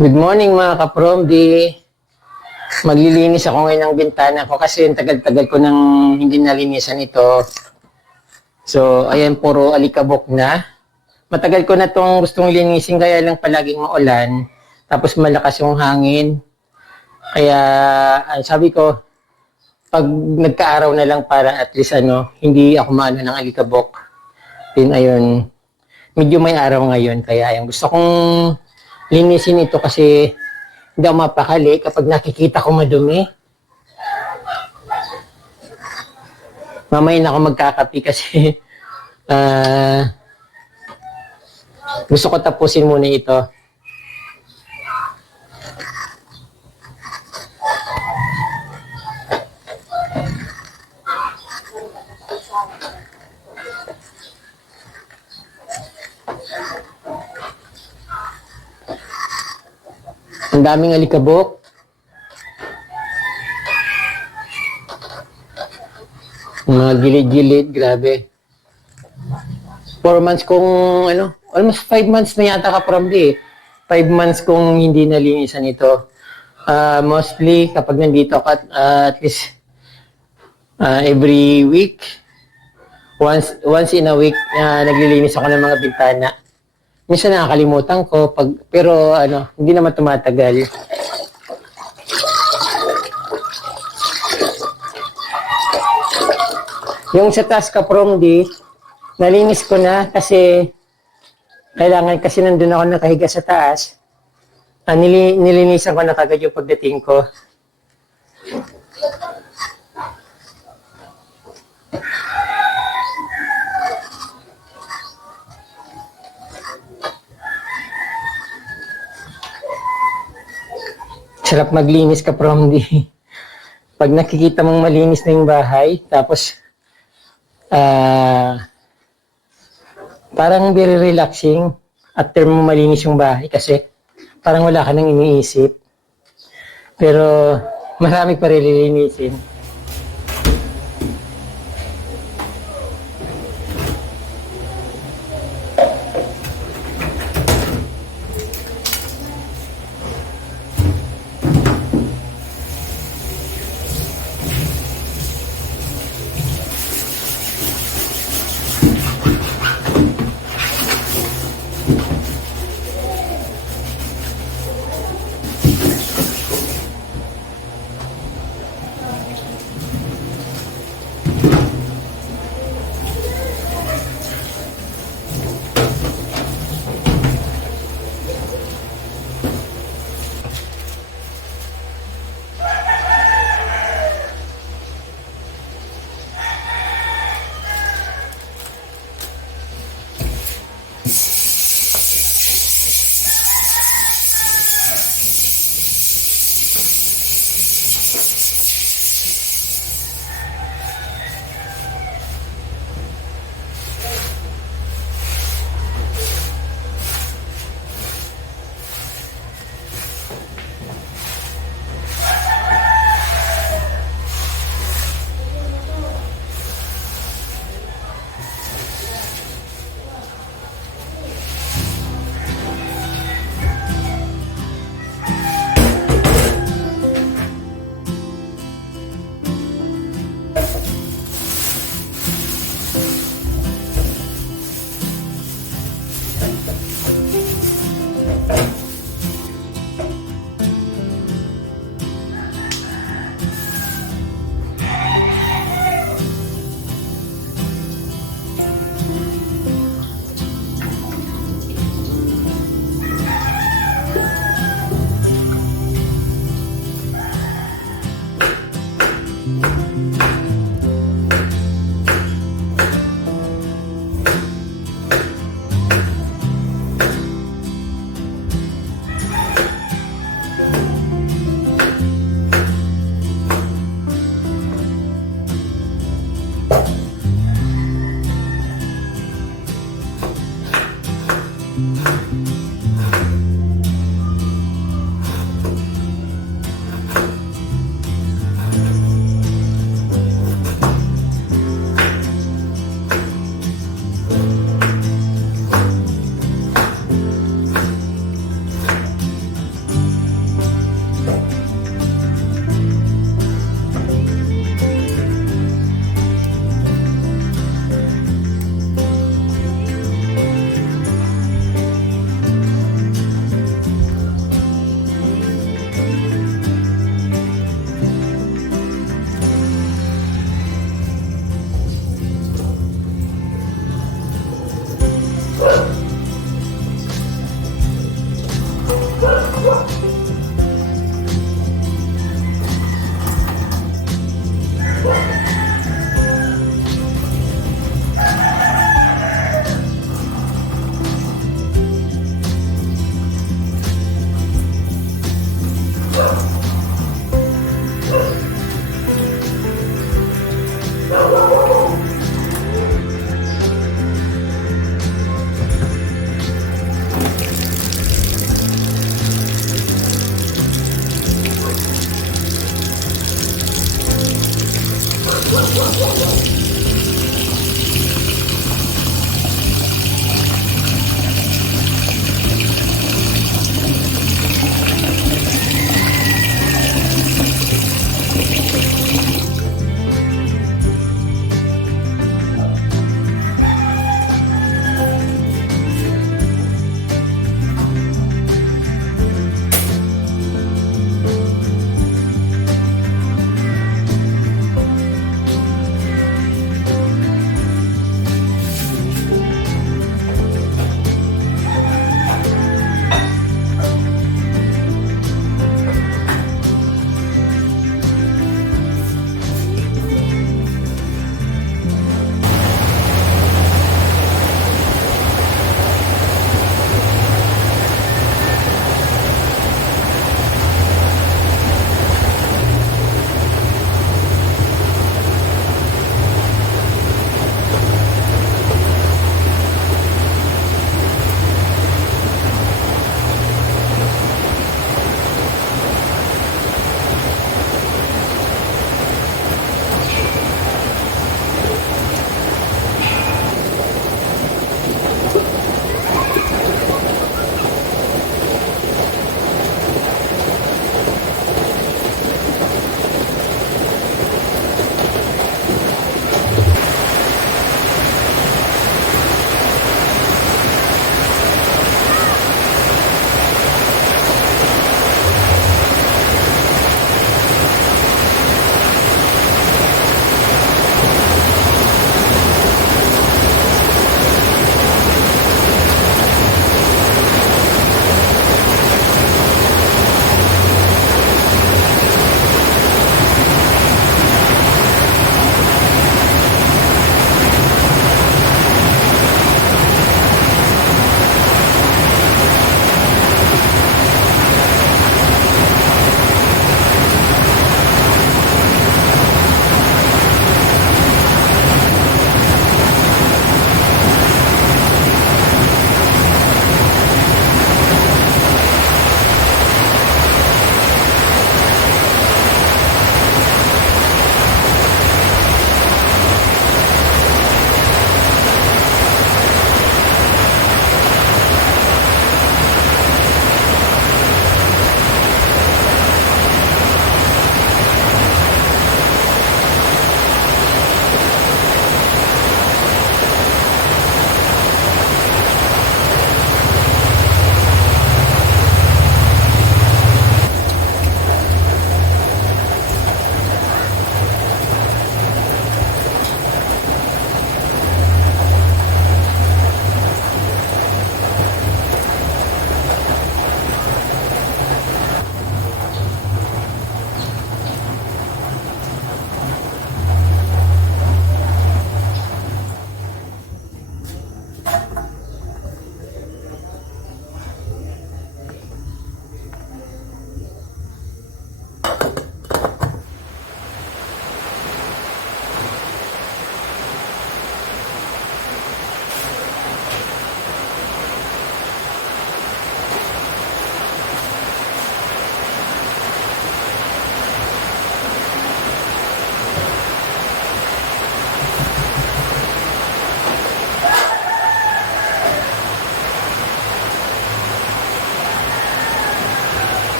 Good morning mga ka-Promdi. Maglilinis ako ngayon ng bintana ko kasi yung tagal-tagal ko nang hindi nalinisan ito. So, ayan, puro alikabok na. Matagal ko na itong gustong linisin kaya lang palaging maulan. Tapos malakas yung hangin. Kaya, sabi ko, pag nagka-araw na lang para at least hindi ako maano ng alikabok. Then, ayun, medyo may araw ngayon. Kaya, ayun, gusto kong linisin ito kasi hindi ako mapakali kapag nakikita ko madumi. Mamaya na ako magkakapi kasi gusto ko tapusin muna ito. Ang daming alikabok. Mga gilid-gilid, grabe. 4 months kong, almost 5 months na yata ka-probably. 5 months kong hindi nalinisan ito. Mostly, kapag nandito ka, at least every week, once in a week, naglilinis ako ng mga bintana. Minsan nakakalimutan ko, pero hindi naman tumatagal. Yung sa taas ka-Promdi, nalinis ko na kasi kailangan kasi nandun ako nakahiga sa taas. Nilinisan ko na kagad yung pagdating ko. Sarap maglinis ka-Promdi. Pag nakikita mong malinis na yung bahay, tapos parang very relaxing after mo malinis yung bahay kasi parang wala ka nang iniisip. Pero marami pa rin lilinisin.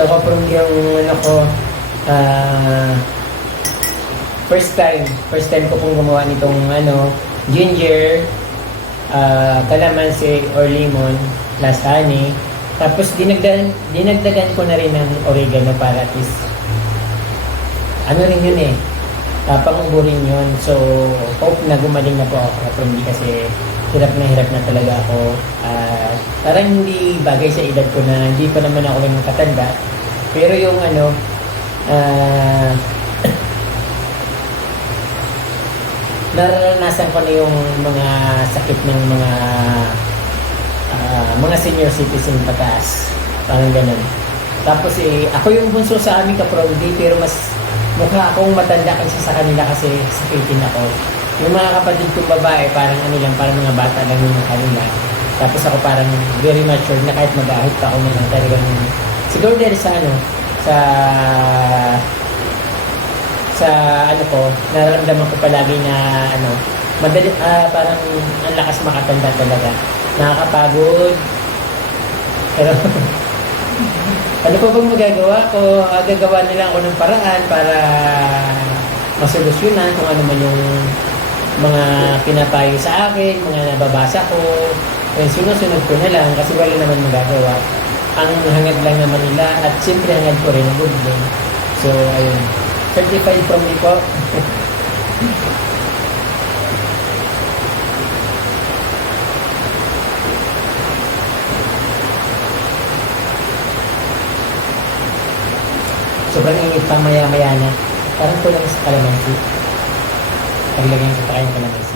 Ito ko from yung ano ko, first time ko pong gumawa nitong ano, ginger, calamansi or lemon, plus honey. Tapos dinagdagan ko na rin ng oregano para at least, ano rin yun eh, pangubo rin yun. So, hope na gumaling na po ako from kasi hirap na talaga ako. Parang hindi bagay sa edad ko na hindi pa naman ako ng katanda. Pero yung ano, naranasan ko na yung mga sakit ng mga senior citizen pataas. Parang ganun. Tapos ako yung bunso sa aming kaprodi, pero mas mukha akong matanda kasi sa kanila kasi sakitin ako. Yung mga kapatid kong babae, parang ano lang, parang mga bata lang yung kanila. Tapos ako parang very mature na kahit mag-ahit pa ako na talagang, siguro dahil sa ano, sa ano ko, nararamdaman ko palagi na ano, madali, parang ang lakas makatanda talaga. Nakakapagod. Pero, ano pa bang magagawa ko? Gagawa nila ako ng paraan para masolusyonan kung ano man yung mga pinapayo sa akin, mga nababasa ko. Kaya sinusunod ko na lang kasi wala naman magagawa. Ang hangad lang naman nila at siyempre hangad ko rin ang good din. So, ayun. Certified from me po. Sobrang init pa maya-maya na. Parang kulang sa kalamansi. Paglagyan ko pa kayong kalamansi.